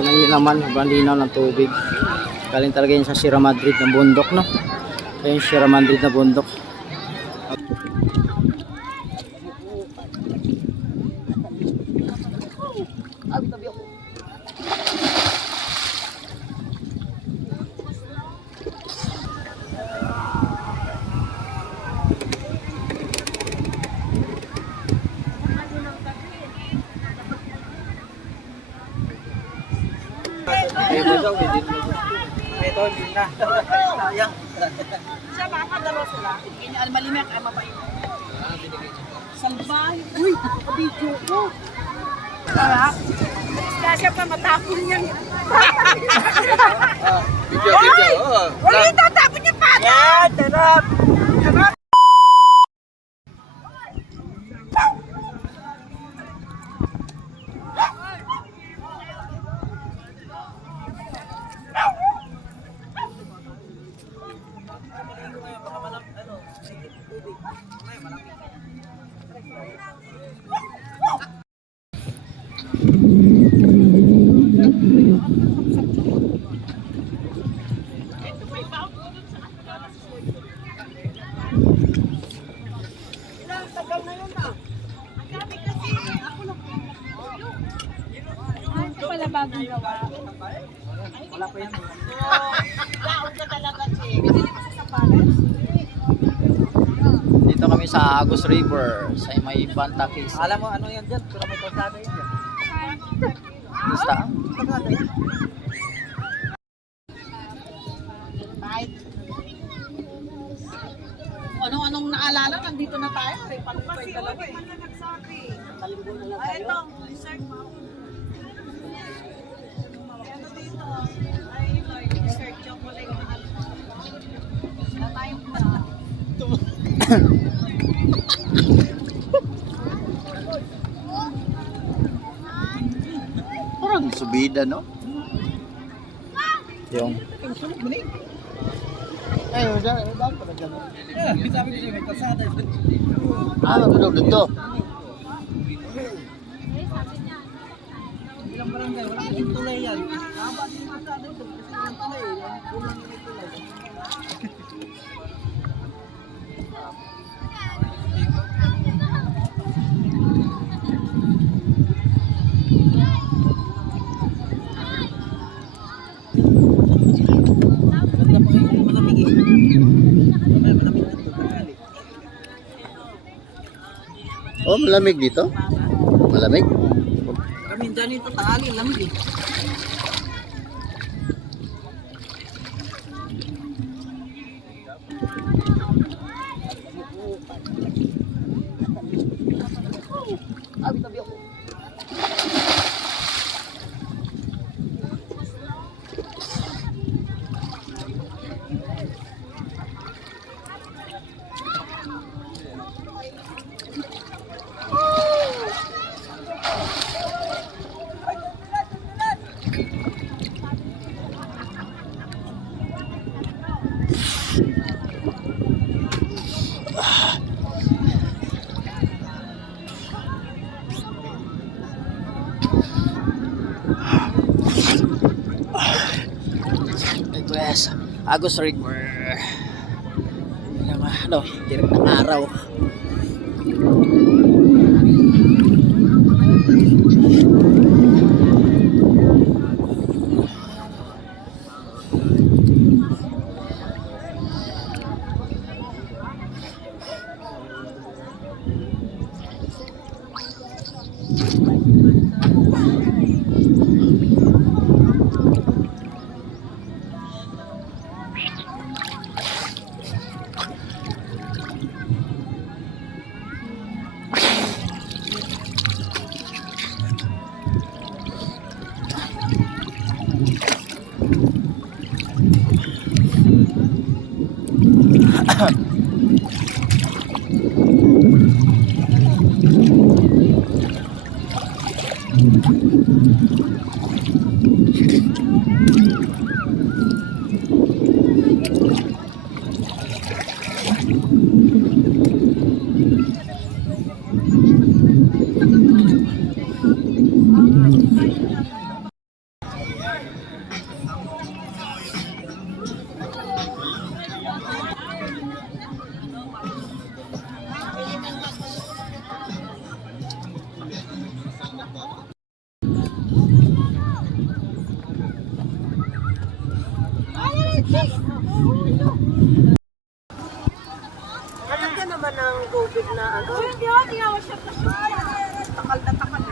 Yun naman, linaw ng tubig. Galing talaga yun sa Sierra Madre ng bundok, no? Kaya yung Sierra Madre na bundok. Ito, hindi na. Sayang. Siya baka dalawa sila. Kanya malimik ay mabait. Salbay. Uy, video ko. Sarap. Kaya siya pa matapon niyan. Video. Uy, tatapon niya pa. Yan, sarap. Sarap. Bagong gawa. Wala pa yan. Laot na talaga siya. Binili mo sa Sapalas? Dito kami sa Agus River, sa may Bantakis. Alam mo ano yan dyan? Pero may kalsada yan dyan. Basta. Kalsada yan. Anong naalala? Nandito na tayo. Paano pa yung dalawa eh? Ay, ito. Research mo. Ano dito? Ay, Lord. Research yung kulay ko. Wala tayong Parang subida, no? Yung Eh, dyan pala dyan. Eh, sabi ko siya may kalsada. tulog dito. Ilang barangay, wala kasing tulay yan. Haba din yung kalsada ito. Kasi walang tulay. Kulang yung tulay. Ganda pa ngayon, malamig eh. Malamig dito, tanghali. Oh, malamig dito? Malamig? Kami dyan ito, tanghali, lamig eh. Tabi ako. Yes, Agus River. Ano, direct ng araw. Alam ka naman ang COVID na ano? Hindi ako, tingawa siya pa siya. Takal na takal.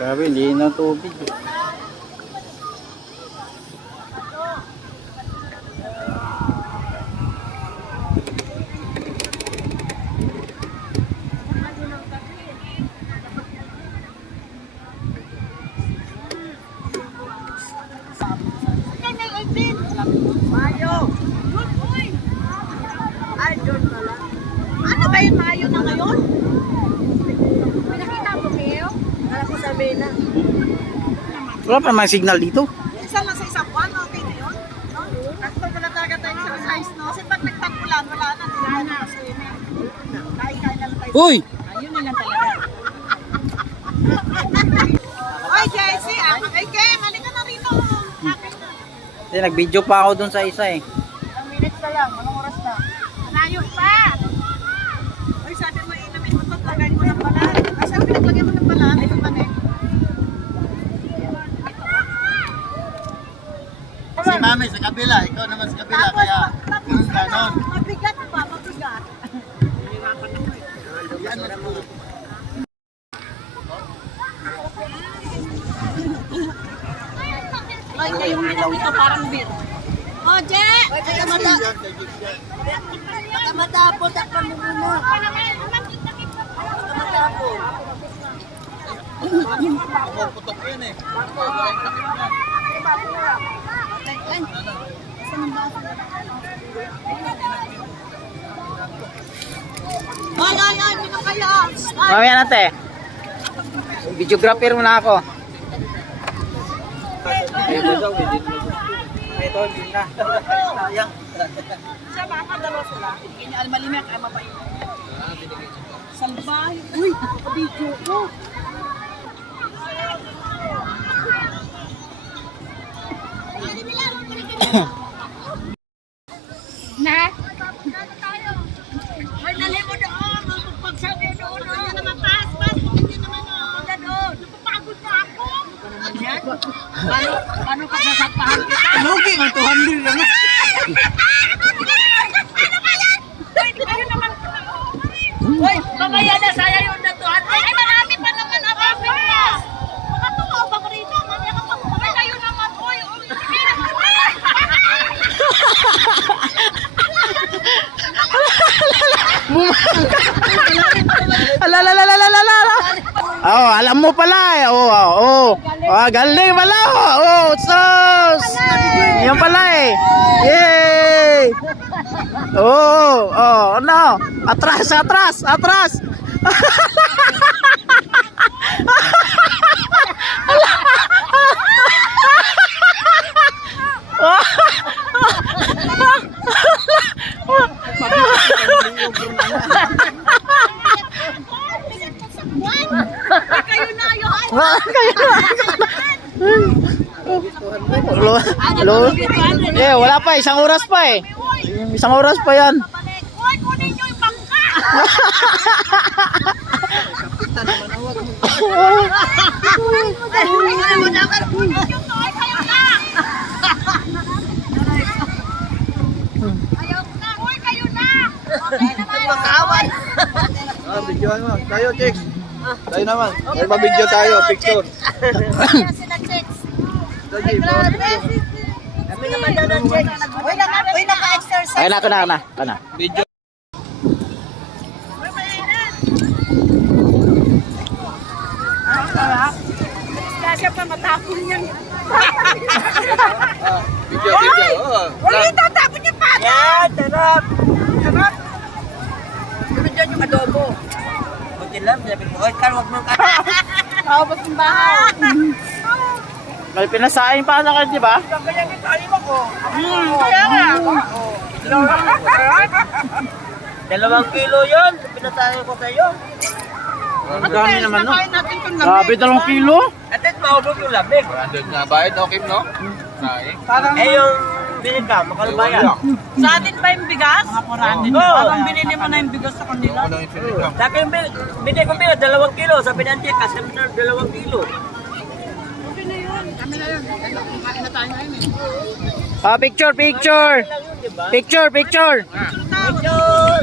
Grabe, hindi na tubig. Mayo. Ay, doon pala. Ano ba yung Mayo na ngayon? Pinakita mo, Mio? Alam ko sabihin na. Wala pa mga signal dito. Isa lang sa isang buwan, okay na yun? No? Takto pala talaga tayo sa size, no? Kasi pag nagtagpulan, wala na. Wala na. Kain-kain na lang tayo. Uy! Ayun na lang talaga. Oy, Jessie, ay, Kem, halika na rito. Kain na. Kasi nag-video pa ako dun sa isa eh. Ilang minutes na lang, anong oras na? Malayo pa! Ay, sabi mo, inamin mo ito, tagayin mo ng balat. Ay, sabi, pinaglagyan mo ng balat, ito pa na Si Mami sa kabila, ikaw naman sa kabila, kaya ganun ganon. Mabigat pa, mabigat. Yan mas mga. Ay, yung ilaw ito parang beer. Oh, Je! Kamatapos at kami muna. Kamatapos. Putok yan eh. Ay, hindi ka kaya. Mamaya natin. Videographer muna ako. Ito, hindi na. Sayang. Siya, baka dalawa sila. Kanya almalimek, ay mabait. Salbahe. Uy, video ko. Na? Ay, dali mo doon. Pagsabi doon. Hindi naman taas. Hindi naman doon. Napapagod na ako. Paano pagsasapahan kita? Lugi ng 200 lang. Uy, mamaya na saya yung natuhan. Ay, marami pa naman ako. Mga tumawag rito. Mamaya ka pa. Ay, kayo naman. Uy, Alalalalala. Oh, alam mo pala eh. Galing pala. Sos. Yan pala eh. Yay! Ano? Atras. kayo na yun. Wala pa, isang oras pa eh. Isang oras pa yan. Uy, kunin nyo yung bangka. Uy, kayo na. Okay naman. Makawan. Videoan mo. Tayo, Chicks. Tayo naman. May mabidyo tayo, picture. Sila chicks. Kami naman daw ng Chicks. Uy, naka-exercise. Ay, na. Video. Kasi pa matapon yan. Video. Uy, tatapon yung pata. Yan, sarap. Sarap. Sunod dyan yung adobo. Buti lang, sabi mo, oy, Carl, wag mong kata. Maubos yung bahay. May pinasain pa na kayo, di ba? Kaya nga. 2 kilo yun. Pinatayo ko sa'yo. Ang dami naman, no? Nakain natin itong Grabe, 2 kilo? At ito, maubos yung lamig. 100 nga bayad, okay no? Saing. Yung bilhin ka, makalbayan. Sa atin ba yung bigas? Parang binili mo na yung bigas sa kanila. Ano yung sinigang? Sa akin, binili ko 2 kilo. Sabi ng tika, sabi ng 2 kilo. Ah, picture, picture! Picture, picture! Picture!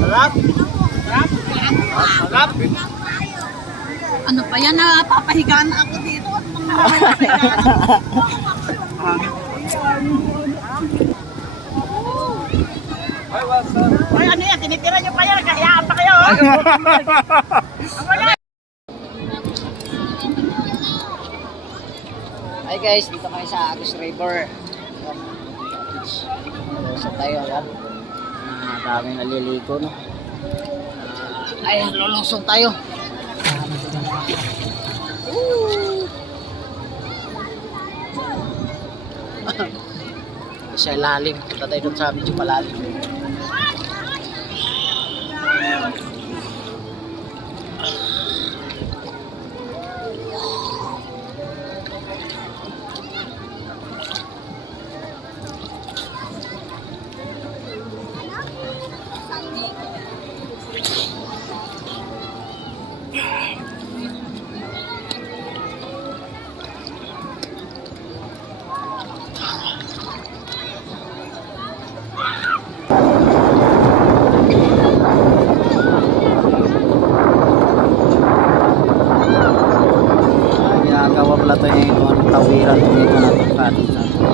Sarap! Sarap! Ano pa yan? Napapahigaan na ako dito. Ay, ano yan? Tinitira nyo pa yan. Kahiyaan pa kayo. Hi guys, dito kami sa Agus River. So tayo yan. Dami naliligo, no? Ay, lulusong tayo. Sa ilalim. Punta tayo doon sa medyo malalim. Ginagawa pala ito yung tawiran dito na itong cottage na ito.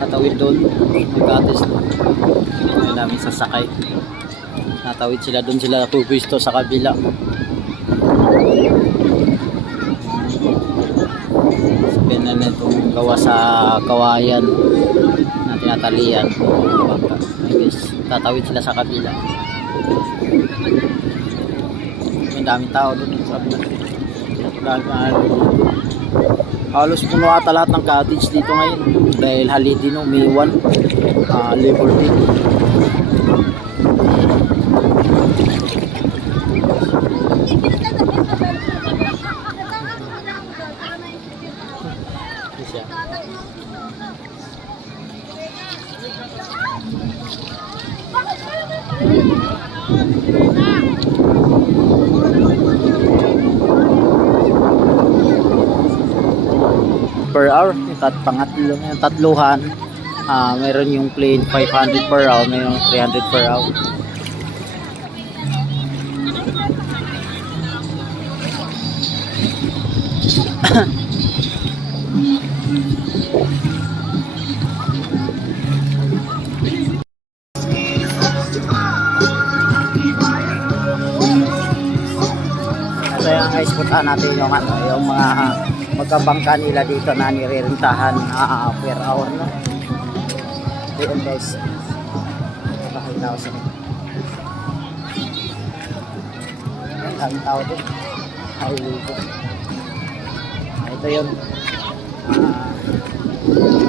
Natawid doon, yung cottage doon. Ang daming sasakay. Natawid sila doon, sila pupwisto sa kabila. Sabihin na itong gawa sa kawayan na tinatalian. Guys, tatawid sila sa kabila. May daming tao doon. Sabi na. Halos puno ata lahat ng cottage dito ngayon dahil holiday no, May 1, Labor Day. Per hour, yung tatluhan, mayroon yung plain 500 per hour, mayroon 300 per hour. So yan guys, puntaan natin yung, yung mga magkabangka nila dito na nirerentahan per hour, no? Dito guys, napakita ko sa mga daming tao din. Ito yun,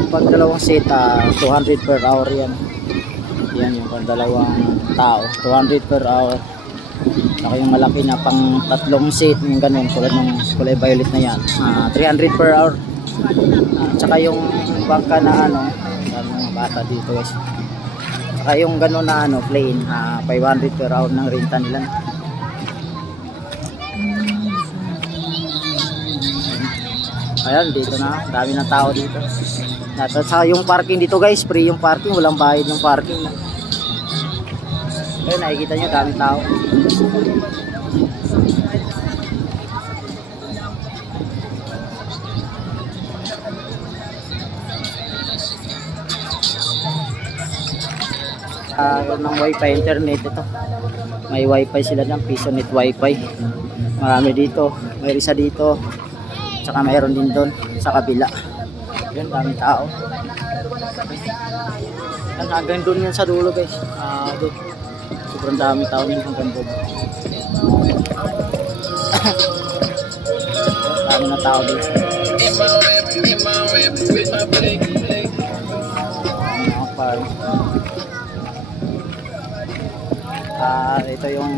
pag dalawang seat 200 per hour yan. Yan yung pag dalawang tao 200 per hour. Saka yung malaki na pang 3 seat, yung ganun, kulay ng kulay violet na yan, 300 per hour. Saka yung bangka na ano, mga bata dito guys. Saka yung ganun na ano, plain, 500 per hour ng renta nila. Ayan, dito na, dami ng tao dito. At saka yung parking dito guys, free yung parking, walang bayad yung parking. Ayun, nakikita nyo, daming tao. Yun ng wifi, internet ito. May wifi sila ng Pisonet wifi. Marami dito, may isa dito. Tsaka mayroon din doon sa kabila. Yun, daming tao. Hanggang doon yan sa dulo guys. Doon. Sobrang dami tao dito hanggang doon. Dami na tao dito. Ito yung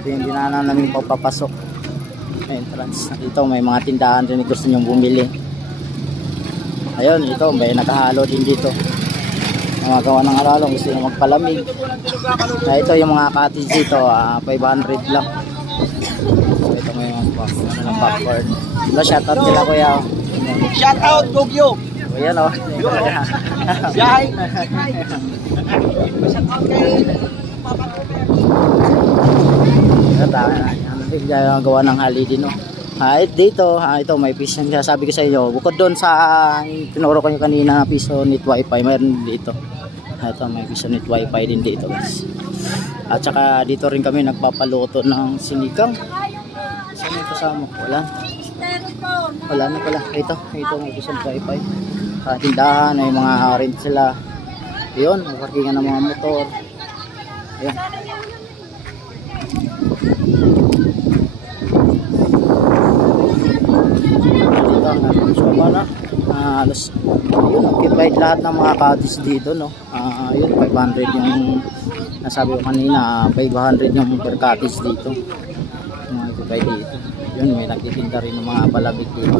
dinaanan namin papapasok entrance. Dito may mga tindahan rin gusto nyong bumili. Ayun, ito may nakahalo din dito. Mga gawa ng alalong gusto nyo magpalamig. Ito yung mga cottage dito, 500 lang. So ito may mga popcorn. Shoutout nila kuya. Shout out Gogyo. O yan o. Yahay. Shout out kay Papa Robert. Ito gawa ng hali din o. Dito, ito may piso. Sabi ko sa inyo, bukod doon sa tinuro ko nyo kanina na piso net wifi, mayroon dito. Ito may piso net wifi din dito guys. At saka dito rin kami nagpapaluto ng sinigang. Saan yung kasama? Wala na pala. Ito may piso net wifi. Sa tindahan, may mga rent sila. Yun, parkingan ng mga motor. Ayan. Halos yun, occupied lahat ng mga cottage dito, no. Yun 500 yung nasabi ko kanina, 500 yung per cottage dito. Mga occupied dito. Yun, may nagtitinda rin ng mga palabit dito.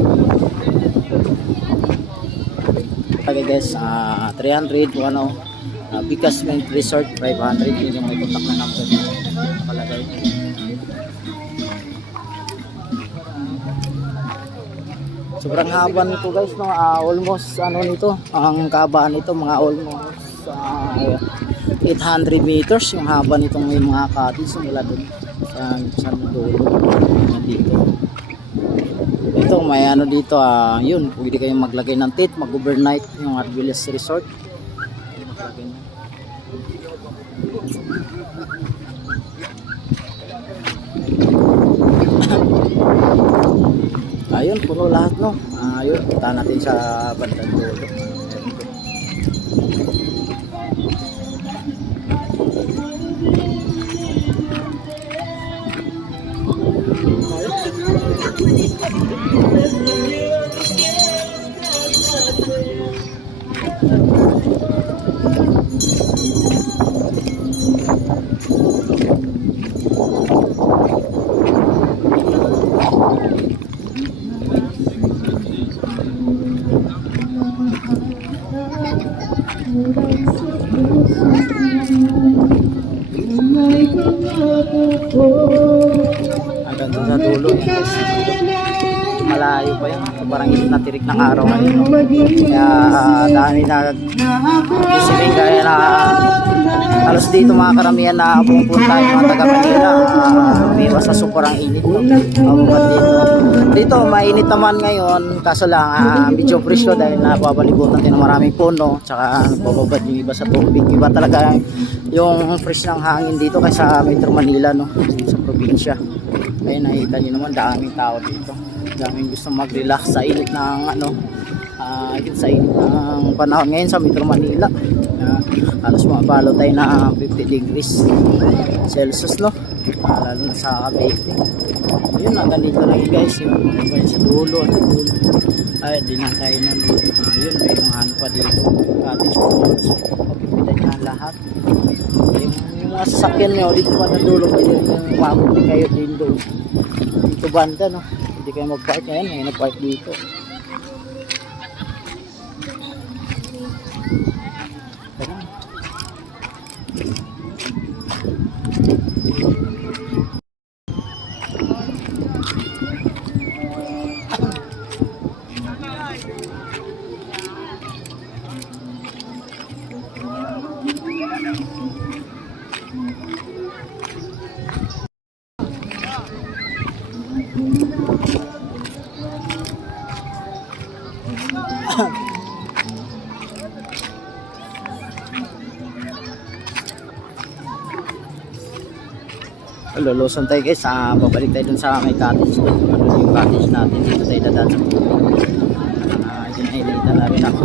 Okay guys, 300 ano, Bicas Mint Resort 500 yun yung may contact na number palagay. Sobrang haba nito guys, no? Almost ano nito, ang kabaan nito mga almost 800 meters yung haba nitong may mga cottage mula doon sa dulo dito. Ito may ano dito, yun, pwede kayong maglagay ng tent, mag-overnight yung Arbiles Resort. Ayun, puno lahat, no. Ayun, punta natin sa bandang dulo. Hanggang doon sa dulo guys. Malayo pa yun, parang init na tirik ng araw ngayon, no? Kaya dami na isiling, kaya na halos dito mga karamihan na pupunta yung mga taga Manila, umiwas sa sobrang init, no? Dito mainit naman ngayon, kaso lang medyo presyo dahil napapalibutan din ng maraming puno, tsaka bababad yung iba sa tubig. Iba talaga yung fresh ng hangin dito kaysa Metro Manila, no? Sa probinsya. Ayun, nakita nyo naman, daming tao dito. Daming gusto mag-relax sa init ng sa init ng panahon ngayon sa Metro Manila. Halos mabalo tayo na 50 degrees Celsius, no? Lalo na sa Cavite. Yun, hanggang dito lang guys, yung sa dulo at dulo. Ay, di na tayo nun. Yun, may mga ano pa dito, cottage walls, pagpipitan na lahat. Yung mga sasakyan nyo dito pa na dulo kayo, yung mabuti kayo din doon dito banda, no? Hindi kayo mag-park ngayon, may nag-park dito. Luluson tayo guys, babalik tayo dun sa may cottage doon. Ano yung cottage natin, dito tayo dadaan sa puno. Ginahilitan na rin ako.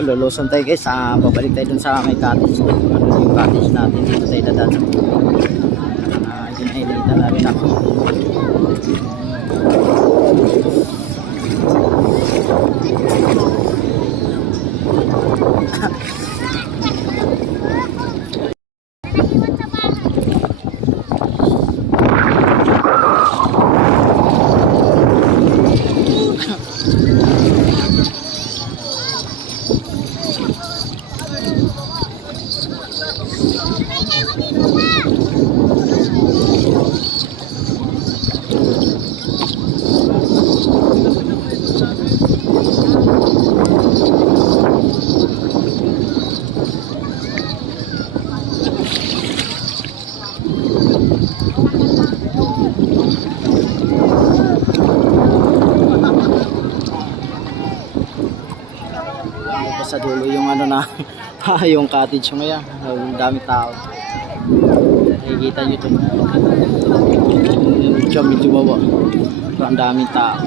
Luluson tayo guys, babalik tayo dun sa may cottage. Ano yung cottage natin, dito tayo dadaan sa tubig. Ginahilitan na rin ako. Sa dulo yung ano na yung cottage ngayon, ang dami tao. Nakikita nyo ito, medyo baba, pero ang daming tao.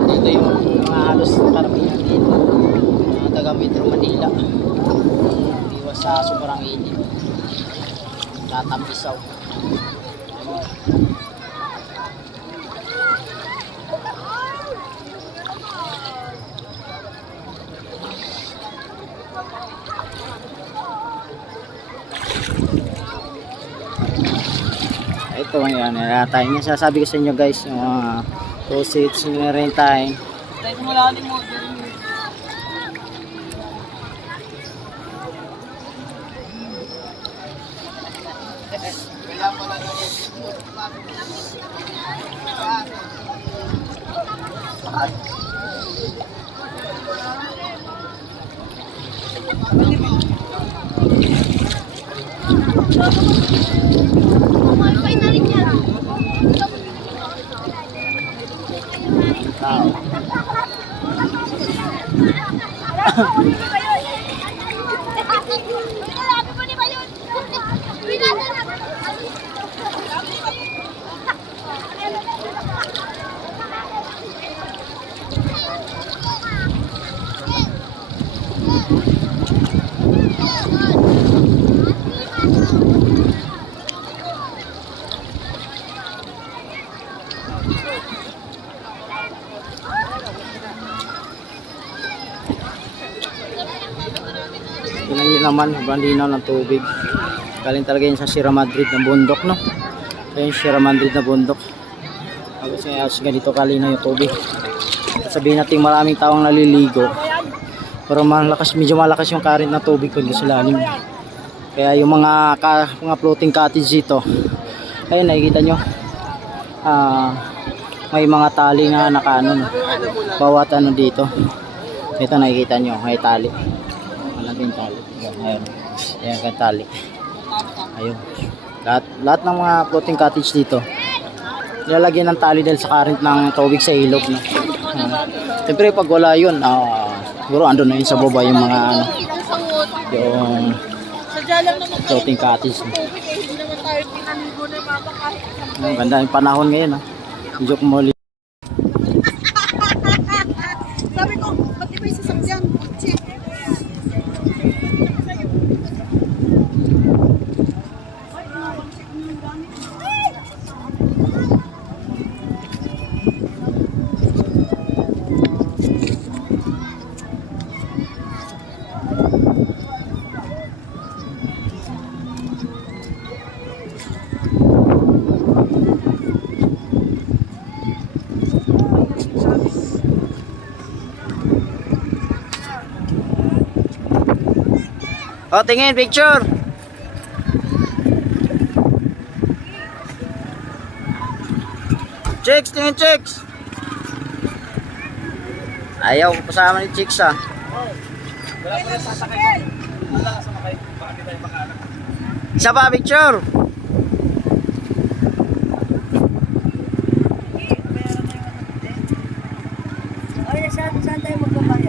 Dito yung mga halos karamihan dito, mga taga Metro Manila, iwas sa sobrang init, tatampisaw. Ito yan, tayo nga sasabi ko sa inyo guys, yung mga 2 seats na rin tayo. Tayo kumulalim mo. Ay, na rin yan. Tao. Tingnan nyo naman, sobrang linaw ng tubig. Galing talaga yun sa Sierra Madrid ng bundok, no? Kaya yung Sierra Madrid na bundok. Kasi ganito kalinaw yung tubig. Sabihin natin maraming taong naliligo. Pero medyo malakas yung current na tubig kundi sa lalim. Kaya yung mga floating cottage dito, ayun nakikita nyo. May mga tali nga nakaano, bawat ano dito. Ito nakikita nyo, may tali. Malaking tali. Ayun. Ayan ka tali. Ayun. Lahat ng mga floating cottage dito, nilalagyan ng tali dahil sa current ng tubig sa ilog. No? Siyempre pag wala yun, siguro andun na yun sa baba yung mga ano, yung floating cottage. No? Ang ganda yung panahon ngayon. Medyo kumuli. Sabi ko, pati may sasakyan. Check. O, tingin, picture. Chicks, tingin, chicks. Ayaw ko kasama ni chicks, Wala pa rin sasakay. Wala ka sumakay. Baka di tayo makaano. Isa pa, picture. Ay, saan tayo magbabayad?